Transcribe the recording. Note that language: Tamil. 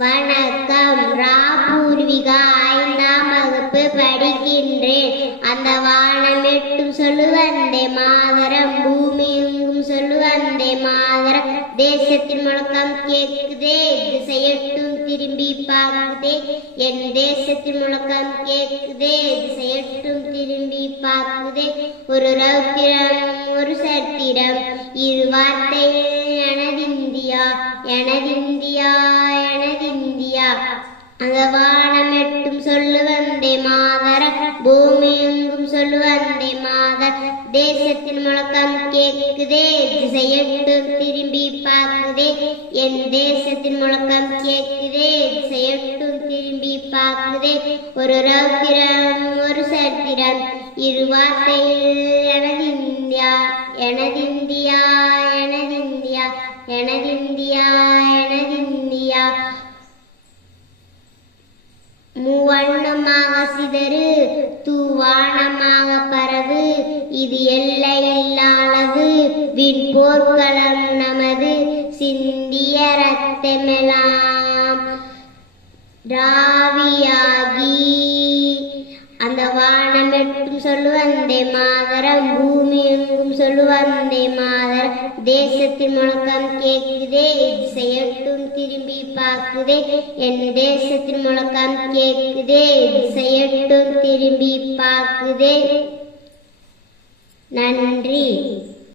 வணக்கம். ராபூர்விகா ஐந்தாம் வகுப்பு படிக்கின்றேன். அந்த வானம் எட்டும் சொல்லுவந்தே மாதரம் பூமி எங்கும் சொல்லுவந்தே மாதரம். தேசத்தின் முழக்கம் கேக்குதே திசையட்டும் திரும்பி பார்க்குதே. என் தேசத்தின் முழக்கம் கேக்குதே திசையட்டும் திரும்பி பார்க்குதே. ஒரு ரௌத்திரம் ஒரு சத்திரம். இரு வார்த்தையில் எனது இந்தியா எனது அந்த வானம் எட்டும் சொல்லு வந்தே மாதர பூமி எங்கும் சொல்லு வந்தே மாதர். தேசத்தின் முழக்கம் கேக்குதே திசையெட்டும் திரும்பி பார்க்குதே. என் தேசத்தின் முழக்கம் கேக்குதே திசையெட்டும் திரும்பி பார்க்குதே. ஒரு ரௌத்திரம் ஒரு சத்திரம் இரு வார்த்தையில் எனது இந்தியா எனது இந்தியா எனது இந்தியா எனது இந்தியா எனது இது எல்லை விண் போர்க்களம் நமது சிந்திய ரத்தமெல்லாம் ராவியாகி அந்த வானம் எட்டும் சொல்லுவந்தே மாதரம் பூமி எங்கும் சொல்லுவந்தே மாதரம் தேசத்தின் முழக்கம் கேக்குதே திசையட்டும் திரும்பி பார்க்குதே என் தேசத்தின் முழக்கம் கேக்குதே திசையட்டும் திரும்பி பார்க்குதே. நன்றி